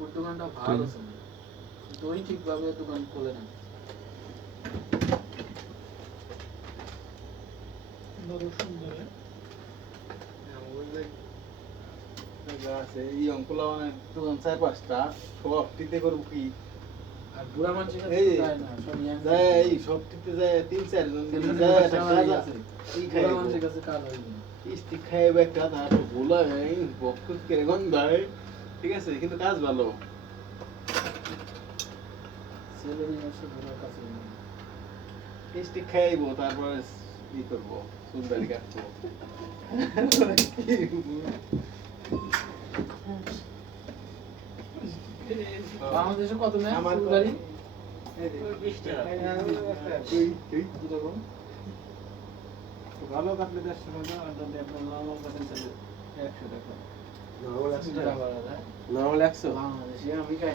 ওর দোকানটা ভালো চলে, কিন্তু ওই ঠিকভাবে দোকান খোলে না। সুন্দর আছে এই অঙ্কলা মানে দোকান 4-5টা সব টিতে করবো কি? আর বুড়া মানুষের কাছে এই যায় না, সব ইয়াং যায় এই সব টিতে যায় 3-4 জন যায় একটা কাজ আছে এই খাই বুড়া মানুষের কাছে কাজ হয় না। স্টিক খাইবে একটা তারপর ভোলা এই বক্স কেরে গন্ধায়, ঠিক আছে কিন্তু কাজ ভালো। ছেলে নিয়ে এসে বুড়ার কাছে যায় না। স্টিক খাইবো তারপরে ই করবো সুন্দরী কাটবো। বাংলাদেশে কত নেয় আমার চুলদারি? 20 টাকা। কিরকম? ভালো কাটলে 150 টাকা, আর যদি আপনার নরমাল কাটেন তাহলে 100 টাকা। নরমাল 100 চিন্তা টাকা, করা যায়। নরমাল 100। বাংলাদেশে আমি